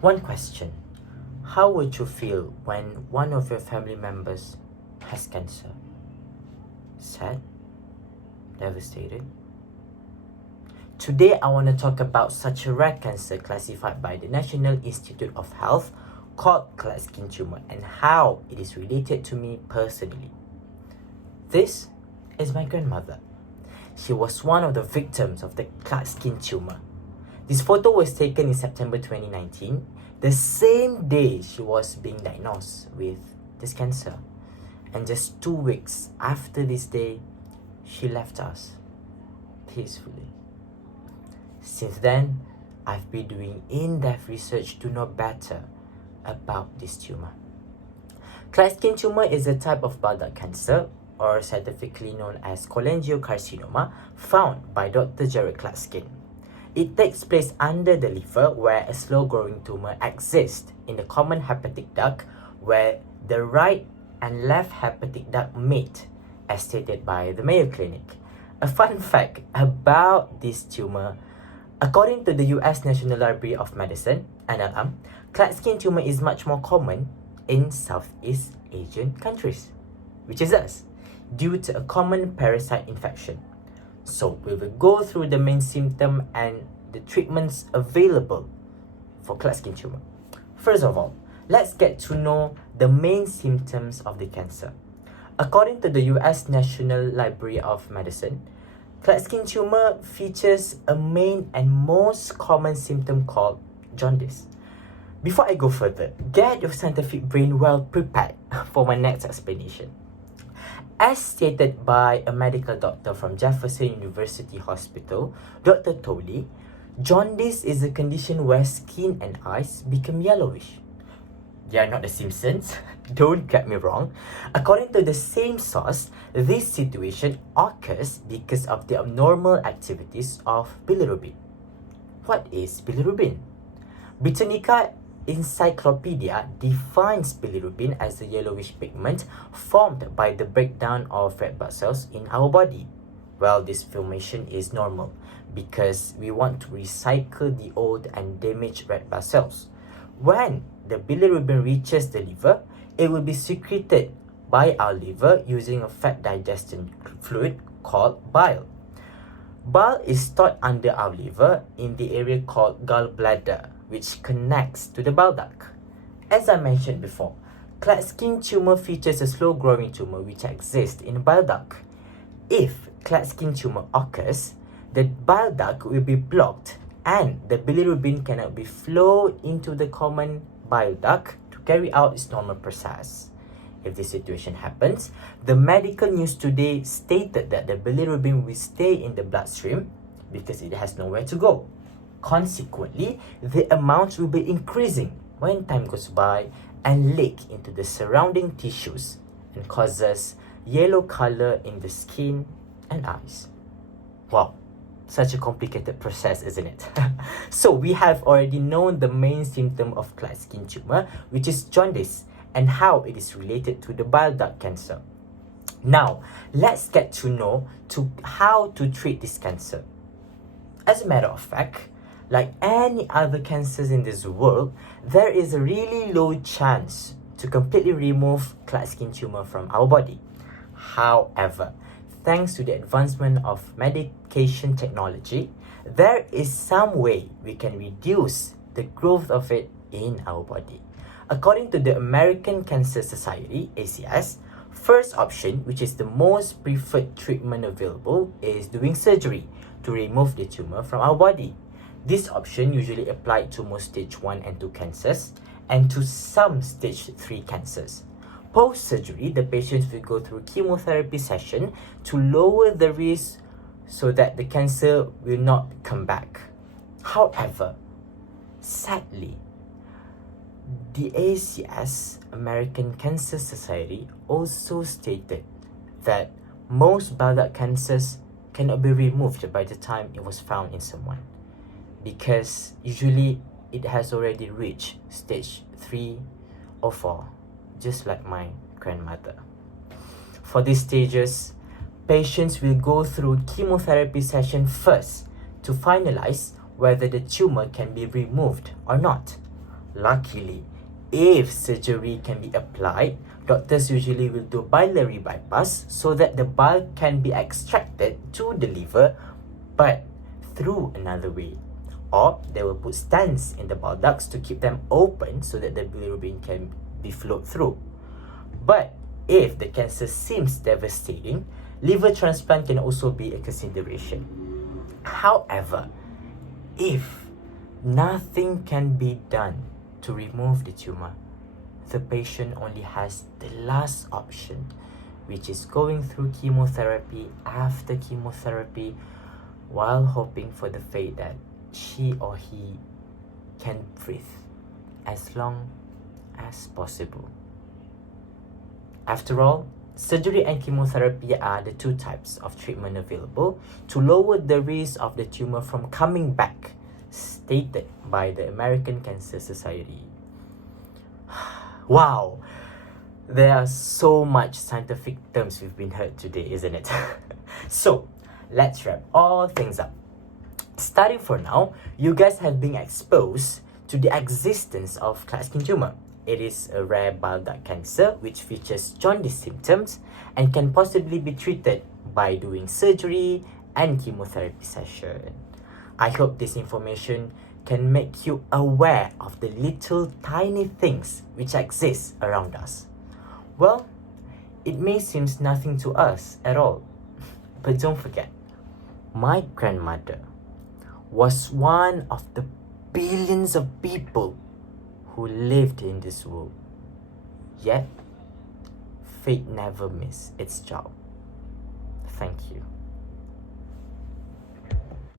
One question: how would you feel when one of your family members has cancer? Sad? Devastated? Today, I want to talk about such a rare cancer classified by the National Institute of Health called Klatskin Tumor and how it is related to me personally. This is my grandmother. She was one of the victims of the Klatskin tumor. This photo was taken in September 2019, the same day she was being diagnosed with this cancer. And just 2 weeks after this day, she left us peacefully. Since then, I've been doing in-depth research to know better about this tumor. Klatskin tumor is a type of bile duct cancer, or scientifically known as cholangiocarcinoma, found by Dr. Jared Klatskin. It takes place under the liver, where a slow-growing tumor exists in the common hepatic duct, where the right and left hepatic duct meet, as stated by the Mayo Clinic. A fun fact about this tumor: according to the US National Library of Medicine, NLM, Klatskin tumor is much more common in Southeast Asian countries, which is us, due to a common parasite infection. So we will go through the main symptom and the treatments available for Klatskin tumor. First of all, let's get to know the main symptoms of the cancer. According to the US National Library of Medicine, Klatskin tumor features a main and most common symptom called jaundice. Before I go further, get your scientific brain well prepared for my next explanation. As stated by a medical doctor from Jefferson University Hospital, Dr. Tolley, jaundice is a condition where skin and eyes become yellowish. They are not the Simpsons, don't get me wrong. According to the same source, this situation occurs because of the abnormal activities of bilirubin. What is bilirubin? Britannica Encyclopedia defines bilirubin as a yellowish pigment formed by the breakdown of red blood cells in our body. Well, this formation is normal because we want to recycle the old and damaged red blood cells. When the bilirubin reaches the liver, it will be secreted by our liver using a fat digestion fluid called bile. Bile is stored under our liver in the area called gallbladder, which connects to the bile duct. As I mentioned before, Klatskin tumor features a slow-growing tumor which exists in the bile duct. If Klatskin tumor occurs, the bile duct will be blocked and the bilirubin cannot be flowed into the common bile duct to carry out its normal process. If this situation happens, the medical news today stated that the bilirubin will stay in the bloodstream because it has nowhere to go. Consequently, the amount will be increasing when time goes by and leak into the surrounding tissues and causes yellow color in the skin and eyes. Wow, such a complicated process, isn't it? So we have already known the main symptom of Klatskin tumor, which is jaundice, and how it is related to the bile duct cancer. Now, let's get to know how to treat this cancer. As a matter of fact, like any other cancers in this world, there is a really low chance to completely remove Klatskin tumor from our body. However, thanks to the advancement of medication technology, there is some way we can reduce the growth of it in our body. According to the American Cancer Society, ACS, first option, which is the most preferred treatment available, is doing surgery to remove the tumor from our body. This option usually applied to most stage 1 and 2 cancers and to some stage 3 cancers. Post-surgery, the patients will go through chemotherapy session to lower the risk so that the cancer will not come back. However, sadly, the ACS, American Cancer Society, also stated that most bile duct cancers cannot be removed by the time it was found in someone, because usually it has already reached stage 3 or 4, just like my grandmother. For these stages, patients will go through chemotherapy session first to finalize whether the tumor can be removed or not. Luckily, if surgery can be applied, doctors usually will do biliary bypass so that the bile can be extracted to the liver, but through another way. Or they will put stents in the bile ducts to keep them open so that the bilirubin can be flowed through. But if the cancer seems devastating, liver transplant can also be a consideration. However, if nothing can be done to remove the tumor, the patient only has the last option, which is going through chemotherapy after chemotherapy while hoping for the fate that she or he can breathe as long as possible. After all, surgery and chemotherapy are the two types of treatment available to lower the risk of the tumor from coming back, stated by the American Cancer Society. Wow, there are so much scientific terms we've been heard today, isn't it? So, let's wrap all things up. Starting from now, you guys have been exposed to the existence of Klatskin tumor. It is a rare bile duct cancer which features jaundice symptoms and can possibly be treated by doing surgery and chemotherapy session. I hope this information can make you aware of the little tiny things which exist around us. Well, it may seem nothing to us at all, but don't forget, my grandmother was one of the billions of people who lived in this world. Yet, fate never missed its job. Thank you.